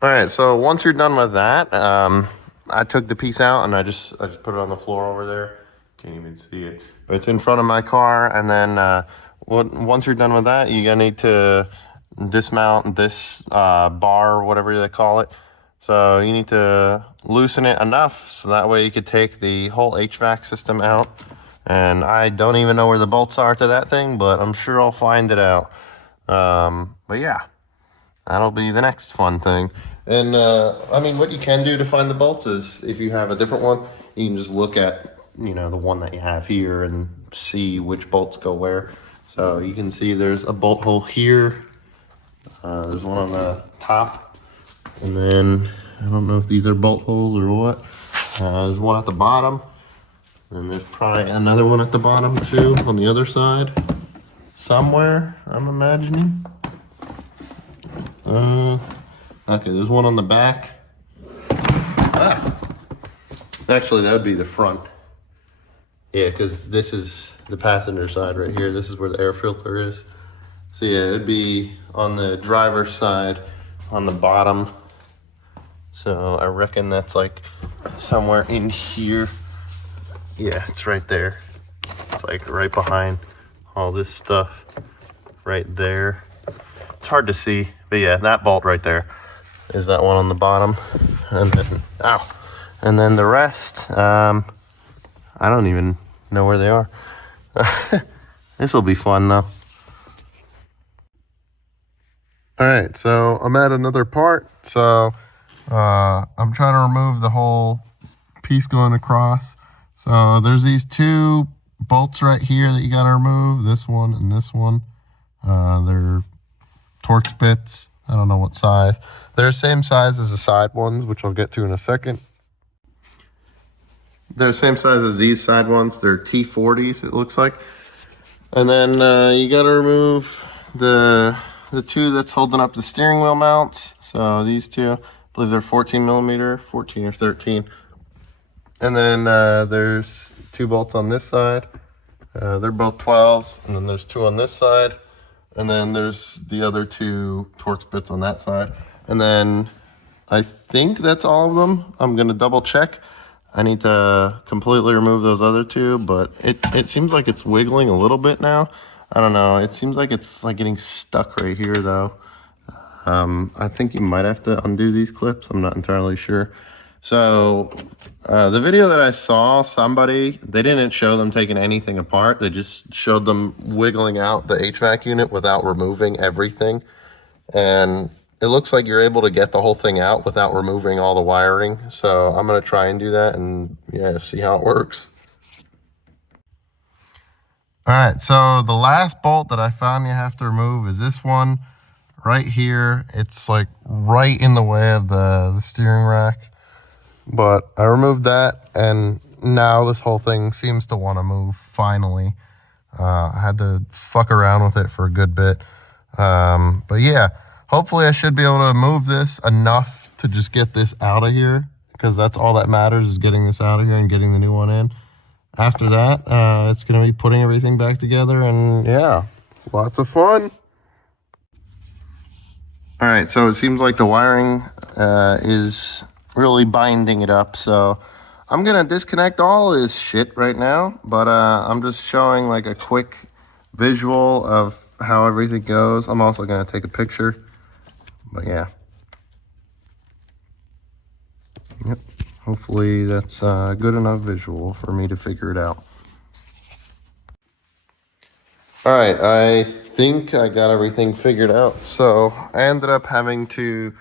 All right, so once you're done with that, I took the piece out and I just put it on the floor over there. Can't even see it, but it's in front of my car. And then once you're done with that, you're gonna need to dismount this bar, whatever they call it. So you need to loosen it enough so that way you could take the whole HVAC system out. And I don't even know where the bolts are to that thing, but I'm sure I'll find it out. But yeah. That'll be the next fun thing. And I mean, what you can do to find the bolts is if you have a different one, you can just look at, the one that you have here and see which bolts go where. So you can see there's a bolt hole here. There's one on the top. And then I don't know if these are bolt holes or what. There's one at the bottom. And there's probably another one at the bottom too on the other side. Somewhere, I'm imagining. Okay, there's one on the back. Actually, that would be the front. Yeah, because this is the passenger side right here. This is where the air filter is. So yeah, it'd be on the driver's side on the bottom. So I reckon that's like somewhere in here. Yeah, it's right there. It's like right behind all this stuff right there. It's hard to see, but yeah, that bolt right there is that one on the bottom. And then, and then the rest, I don't even know where they are. This will be fun though. All right, so I'm at another part. So I'm trying to remove the whole piece going across. So there's these two bolts right here that you got to remove, this one and this one. They're Torx bits. I don't know what size. They're the same size as the side ones, which I'll get to in a second. They're the same size as these side ones. They're T40s, it looks like. And then you got to remove the two that's holding up the steering wheel mounts. So these two, I believe they're 14 millimeter, 14 or 13. And then there's two bolts on this side. They're both 12s. And then there's two on this side. And then there's the other two Torx bits on that side. And then I think that's all of them. I'm going to double check. I need to completely remove those other two, but it seems like it's wiggling a little bit now. I don't know. It seems like it's like getting stuck right here though. I think you might have to undo these clips. I'm not entirely sure. So the video that I saw, they didn't show them taking anything apart. They just showed them wiggling out the HVAC unit without removing everything. And it looks like you're able to get the whole thing out without removing all the wiring. So I'm going to try and do that and yeah, see how it works. All right, so the last bolt that I found you have to remove is this one right here. It's like right in the way of the steering rack. But I removed that, and now this whole thing seems to want to move, finally. I had to fuck around with it for a good bit. But yeah, hopefully I should be able to move this enough to just get this out of here, because that's all that matters, is getting this out of here and getting the new one in. After that, it's going to be putting everything back together, and yeah, lots of fun. All right, so it seems like the wiring is really binding it up, so I'm gonna disconnect all of this shit right now, but I'm just showing like a quick visual of how everything goes. I'm also gonna take a picture, but yeah. Yep, hopefully that's a good enough visual for me to figure it out. All right, I think I got everything figured out. So I ended up having to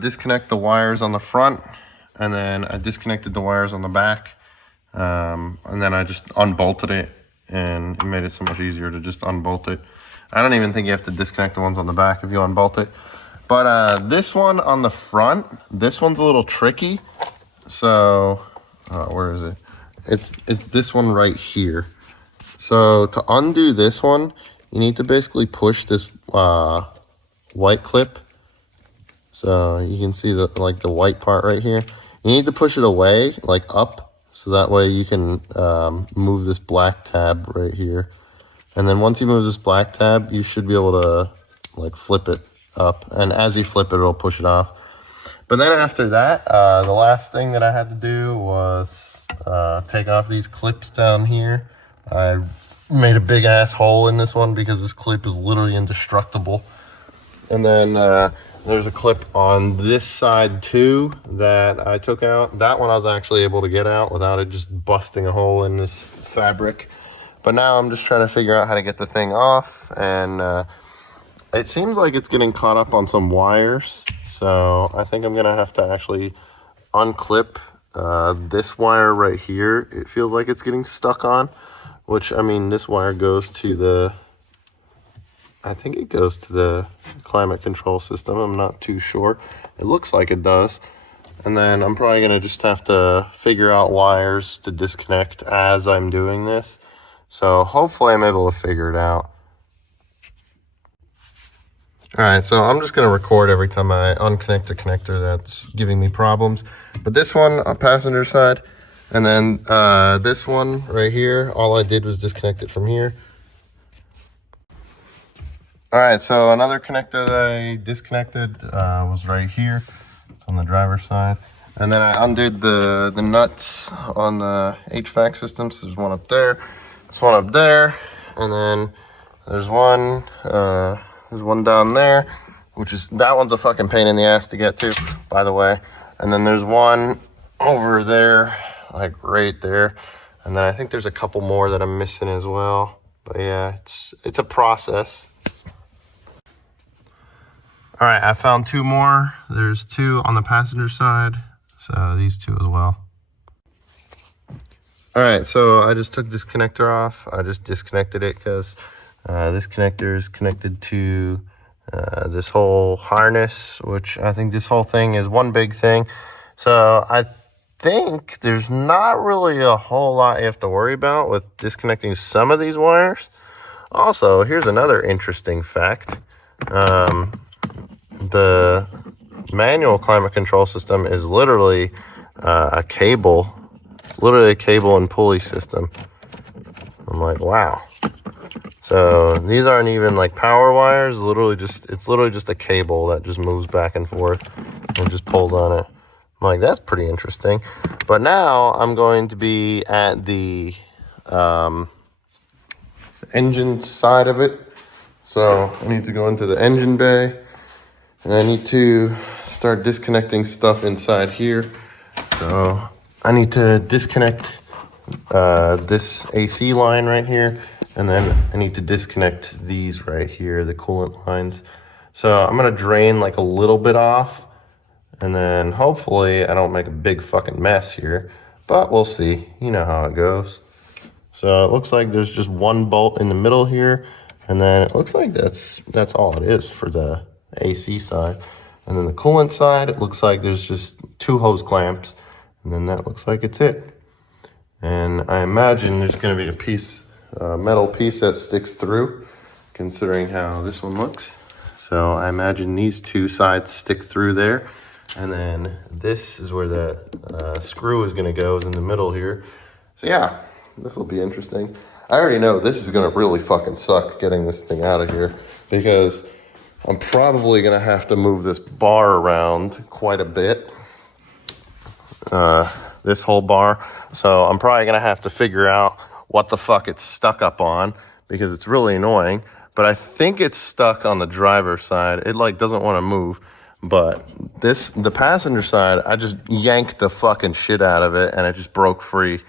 disconnect the wires on the front, and then I disconnected the wires on the back, and then I just unbolted it, and it made it so much easier to just unbolt it. I don't even think you have to disconnect the ones on the back if you unbolt it. But this one on the front, this one's a little tricky. So where is it? It's this one right here. So to undo this one, you need to basically push this white clip. So you can see the white part right here. You need to push it away, like up, so that way you can move this black tab right here. And then once you move this black tab, you should be able to like flip it up. And as you flip it, it'll push it off. But then after that, the last thing that I had to do was take off these clips down here. I made a big ass hole in this one because this clip is literally indestructible. And then there's a clip on this side too that I took out. That one I was actually able to get out without it just busting a hole in this fabric. But now I'm just trying to figure out how to get the thing off, and it seems like it's getting caught up on some wires. So I think I'm gonna have to actually unclip this wire right here. It feels like it's getting stuck on, which, I mean, this wire goes to the, I think it goes to the climate control system. I'm not too sure. It looks like it does. And then I'm probably gonna just have to figure out wires to disconnect as I'm doing this. So hopefully I'm able to figure it out. All right, so I'm just gonna record every time I unconnect a connector that's giving me problems. But this one, on passenger side, and then this one right here, all I did was disconnect it from here. All right, so another connector that I disconnected was right here. It's on the driver's side. And then I undid the nuts on the HVAC system. So there's one up there, there's one up there, and then there's one down there, which is, that one's a fucking pain in the ass to get to, by the way. And then there's one over there, like right there. And then I think there's a couple more that I'm missing as well. But yeah, it's a process. All right, I found two more. There's two on the passenger side, so these two as well. All right, so I just took this connector off. I just disconnected it because this connector is connected to this whole harness, which I think this whole thing is one big thing. So I think there's not really a whole lot you have to worry about with disconnecting some of these wires. Also, here's another interesting fact. The manual climate control system is literally a cable. It's literally a cable and pulley system. I'm like, wow. So these aren't even like power wires. It's literally just a cable that just moves back and forth and just pulls on it. I'm like, that's pretty interesting. But now I'm going to be at the engine side of it. So I need to go into the engine bay. And I need to start disconnecting stuff inside here. So I need to disconnect this AC line right here. And then I need to disconnect these right here, the coolant lines. So I'm gonna drain like a little bit off. And then hopefully I don't make a big fucking mess here. But we'll see, you know how it goes. So it looks like there's just one bolt in the middle here. And then it looks like that's all it is for the AC side. And then the coolant side, it looks like there's just two hose clamps, and then that looks like it's it. And I imagine there's going to be a piece, metal piece that sticks through, considering how this one looks. So I imagine these two sides stick through there, and then this is where the screw is going to go, is in the middle here. So yeah, this will be interesting. I already know this is going to really fucking suck getting this thing out of here, because I'm probably gonna have to move this bar around quite a bit, this whole bar. So I'm probably gonna have to figure out what the fuck it's stuck up on, because it's really annoying. But I think it's stuck on the driver's side. It like doesn't wanna move. But the passenger side, I just yanked the fucking shit out of it and it just broke free.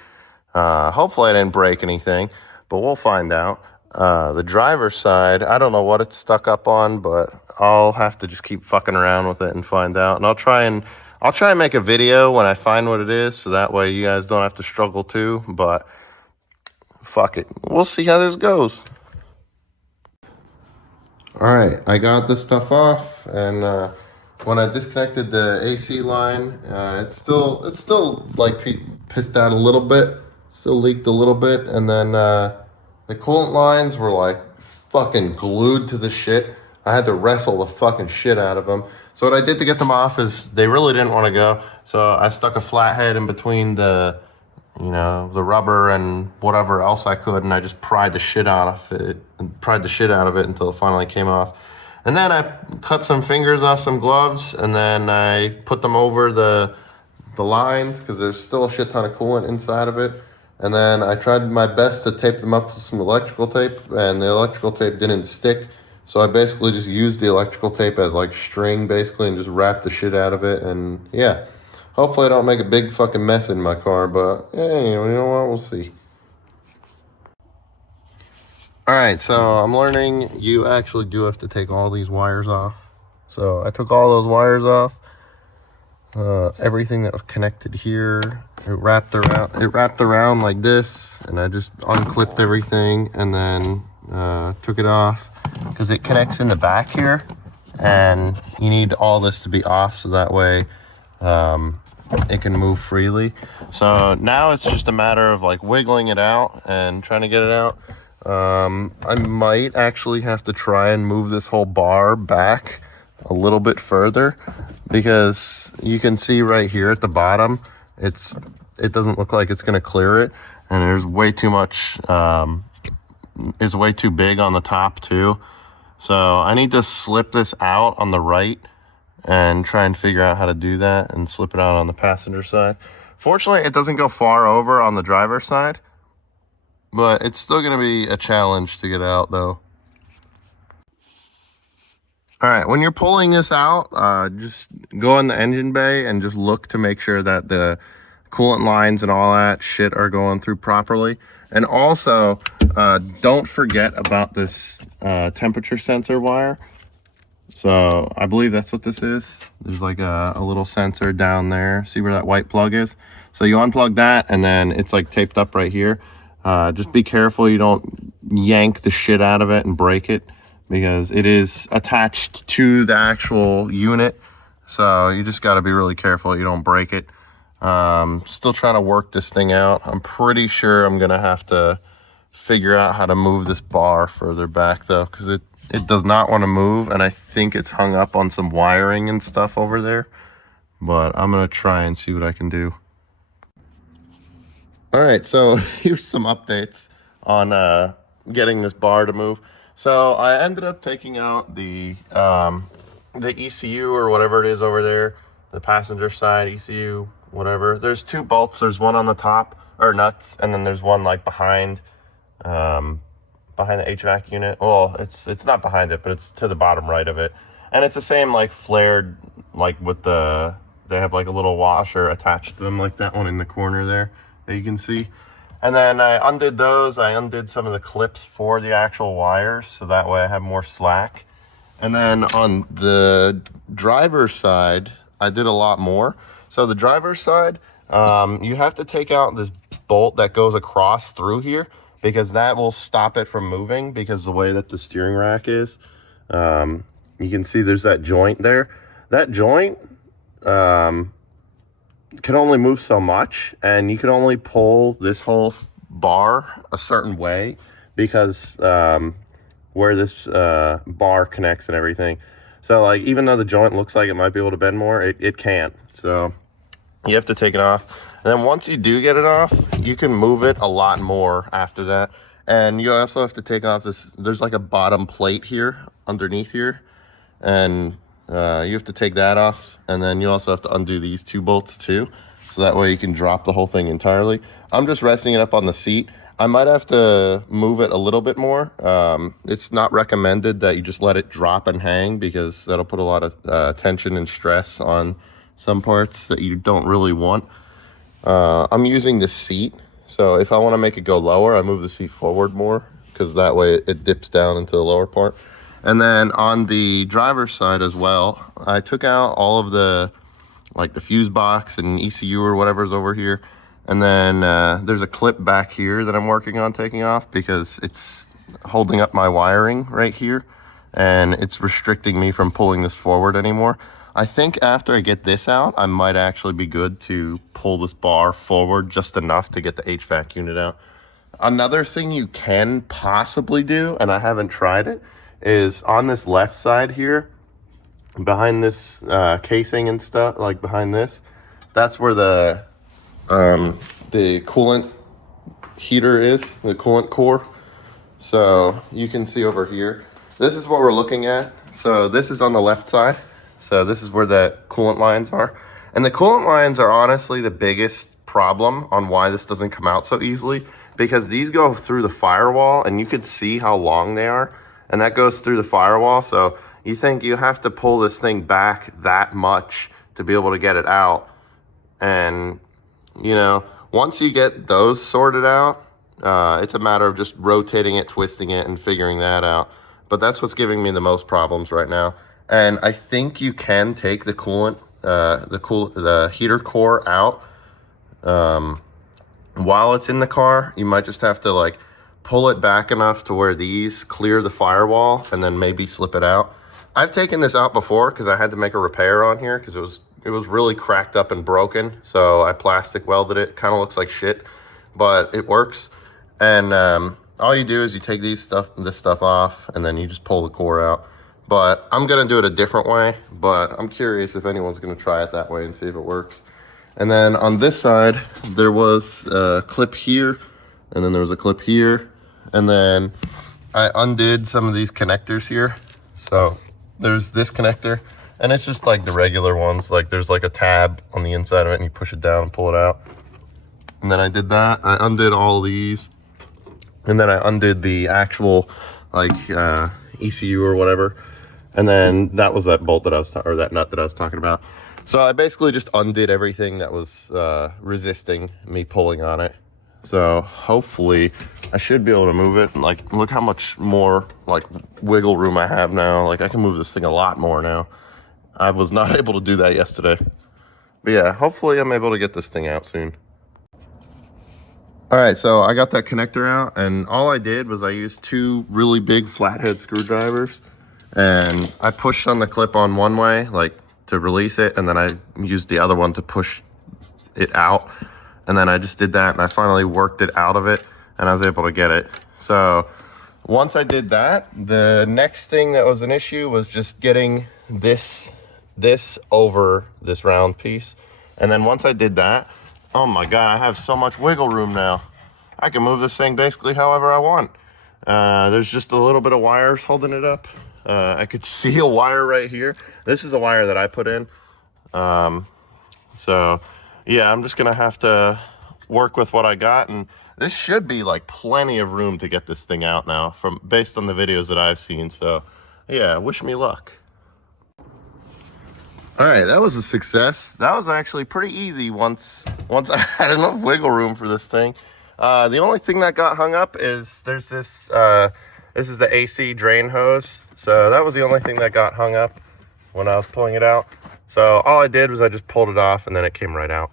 Hopefully I didn't break anything, but we'll find out. The driver's side, I don't know what it's stuck up on, but I'll have to just keep fucking around with it and find out. And I'll try and make a video when I find what it is, so that way you guys don't have to struggle too. But fuck it, we'll see how this goes. All right, I got this stuff off, and when I disconnected the AC line, it's still like pissed out a little bit, still leaked a little bit, and then the coolant lines were like fucking glued to the shit. I had to wrestle the fucking shit out of them. So what I did to get them off is they really didn't want to go. So I stuck a flathead in between the rubber and whatever else I could, and I just pried the shit out of it until it finally came off. And then I cut some fingers off some gloves, and then I put them over the lines because there's still a shit ton of coolant inside of it. And then I tried my best to tape them up with some electrical tape, and the electrical tape didn't stick. So I basically just used the electrical tape as like string basically and just wrapped the shit out of it. And yeah, hopefully I don't make a big fucking mess in my car, but yeah, you know what, we'll see. All right, so I'm learning you actually do have to take all these wires off. So I took all those wires off. Everything that was connected here, it wrapped around like this, and I just unclipped everything and then took it off because it connects in the back here, and you need all this to be off so that way it can move freely. So now it's just a matter of like wiggling it out and trying to get it out. I might actually have to try and move this whole bar back a little bit further, because you can see right here at the bottom, it doesn't look like it's going to clear it, and there's way too much, it's way too big on the top too. So I need to slip this out on the right and try and figure out how to do that and slip it out on the passenger side. Fortunately, it doesn't go far over on the driver's side, but it's still going to be a challenge to get out though. All right, when you're pulling this out, just go in the engine bay and just look to make sure that the coolant lines and all that shit are going through properly. And also, don't forget about this temperature sensor wire. So I believe that's what this is. There's like a little sensor down there. See where that white plug is? So you unplug that, and then it's like taped up right here. Just be careful you don't yank the shit out of it and break it, because it is attached to the actual unit. So you just got to be really careful you don't break it. Still trying to work this thing out. I'm pretty sure I'm gonna have to figure out how to move this bar further back though, because it does not want to move, and I think it's hung up on some wiring and stuff over there. But I'm gonna try and see what I can do. All right, so here's some updates on getting this bar to move. So I ended up taking out the ECU or whatever it is over there, the passenger side ECU, whatever. There's two bolts. There's one on the top, or nuts, and then there's one like behind the HVAC unit. Well, it's not behind it, but it's to the bottom right of it, and it's the same like flared, like with the, they have like a little washer attached to them, like that one in the corner there that you can see. And then I undid those. I undid some of the clips for the actual wires, so that way I have more slack. And then on the driver's side, I did a lot more. So the driver's side, you have to take out this bolt that goes across through here, because that will stop it from moving, because the way that the steering rack is. You can see there's that joint there. That joint can only move so much, and you can only pull this whole bar a certain way, because where this bar connects and everything. So like, even though the joint looks like it might be able to bend more, it can't. So you have to take it off. And then once you do get it off, you can move it a lot more after that. And you also have to take off this, there's like a bottom plate here underneath here, and you have to take that off. And then you also have to undo these two bolts too, so that way you can drop the whole thing entirely. I'm just resting it up on the seat. I might have to move it a little bit more. It's not recommended that you just let it drop and hang, because that'll put a lot of tension and stress on some parts that you don't really want. I'm using the seat, so if I want to make it go lower, I move the seat forward more, because that way it dips down into the lower part. And then on the driver's side as well, I took out all of the, like the fuse box and ECU or whatever's over here. And then there's a clip back here that I'm working on taking off, because it's holding up my wiring right here, and it's restricting me from pulling this forward anymore. I think after I get this out, I might actually be good to pull this bar forward just enough to get the HVAC unit out. Another thing you can possibly do, and I haven't tried it, is on this left side here, behind this casing and stuff, like behind this, that's where the coolant heater is, the coolant core. So you can see over here, this is what we're looking at. So this is on the left side. So this is where the coolant lines are. And the coolant lines are honestly the biggest problem on why this doesn't come out so easily, because these go through the firewall and you could see how long they are, and that goes through the firewall. So you think you have to pull this thing back that much to be able to get it out. And you know, once you get those sorted out, it's a matter of just rotating it, twisting it, and figuring that out. But that's what's giving me the most problems right now. And I think you can take the coolant, the heater core out while it's in the car. You might just have to like pull it back enough to where these clear the firewall, and then maybe slip it out. I've taken this out before because I had to make a repair on here because it was really cracked up and broken. So I plastic welded it. Kind of looks like shit, but it works. And all you do is you take this stuff off, and then you just pull the core out. But I'm gonna do it a different way, but I'm curious if anyone's gonna try it that way and see if it works. And then on this side, there was a clip here, and then there was a clip here, and then I undid some of these connectors here. So there's this connector, and it's just like the regular ones. Like there's like a tab on the inside of it, and you push it down and pull it out. And then I did that. I undid all these, and then I undid the actual like ECU or whatever. And then that was that bolt that I was or that nut that I was talking about. So I basically just undid everything that was resisting me pulling on it. So hopefully I should be able to move it. Like, look how much more like wiggle room I have now. Like I can move this thing a lot more now. I was not able to do that yesterday. But yeah, hopefully I'm able to get this thing out soon. All right, so I got that connector out, and all I did was I used two really big flathead screwdrivers, and I pushed on the clip on one way, like to release it, and then I used the other one to push it out. And then I just did that, and I finally worked it out of it, and I was able to get it. So once I did that, the next thing that was an issue was just getting this over this round piece. And then once I did that, oh my God, I have so much wiggle room now. I can move this thing basically however I want. There's just a little bit of wires holding it up. I could see a wire right here. This is a wire that I put in. So yeah, I'm just gonna have to work with what I got, and this should be like plenty of room to get this thing out now based on the videos that I've seen. So yeah, wish me luck. All right, that was a success. That was actually pretty easy once I had enough wiggle room for this thing. The only thing that got hung up is there's this, this is the AC drain hose. So that was the only thing that got hung up when I was pulling it out. So all I did was I just pulled it off, and then it came right out.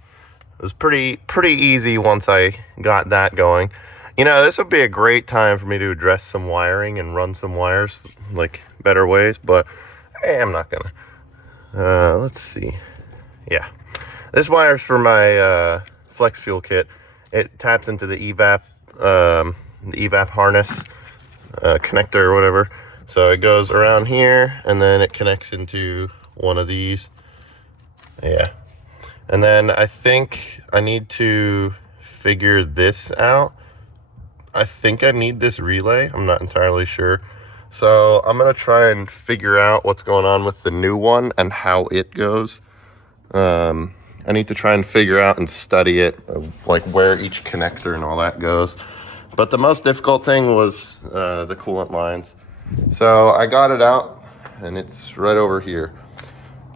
It was pretty easy once I got that going. You know, this would be a great time for me to address some wiring and run some wires like better ways, but hey, I'm not gonna. Let's see. Yeah, this wire's for my flex fuel kit. It taps into the evap harness connector or whatever. So it goes around here, and then it connects into one of these. Yeah, and then I think I need to figure this out. I think I need this relay. I'm not entirely sure. So I'm gonna try and figure out what's going on with the new one and how it goes. I need to try and figure out and study it, like where each connector and all that goes. But the most difficult thing was the coolant lines. So I got it out, and it's right over here.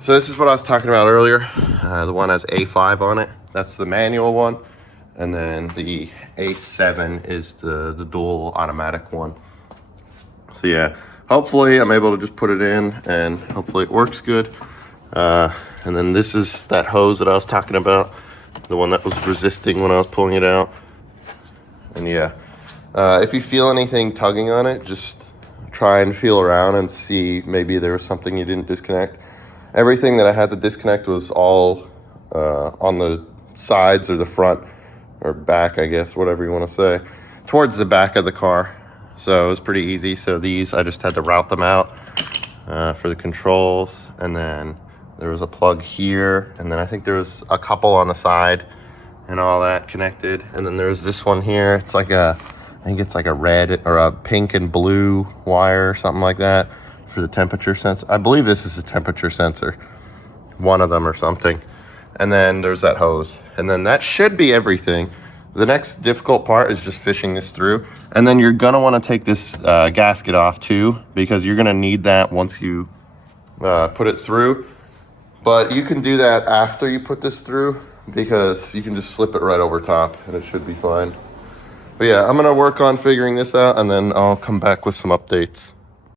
So this is what I was talking about earlier. The one has A5 on it. That's the manual one. And then the A7 is the dual automatic one. So yeah, hopefully I'm able to just put it in, and hopefully it works good. And then this is that hose that I was talking about, the one that was resisting when I was pulling it out. And yeah, if you feel anything tugging on it, just try and feel around and see maybe there was something you didn't disconnect. Everything that I had to disconnect was all on the sides or the front or back, I guess, whatever you want to say, towards the back of the car. So it was pretty easy. So these, I just had to route them out for the controls. And then there was a plug here. And then I think there was a couple on the side and all that connected. And then there's this one here. It's like I think it's like a red or a pink and blue wire or something like that for the temperature sensor. I believe this is a temperature sensor, one of them or something. And then there's that hose. And then that should be everything. The next difficult part is just fishing this through. And then you're gonna wanna take this gasket off too, because you're gonna need that once you put it through. But you can do that after you put this through, because you can just slip it right over top and it should be fine. But yeah, I'm gonna work on figuring this out and then I'll come back with some updates.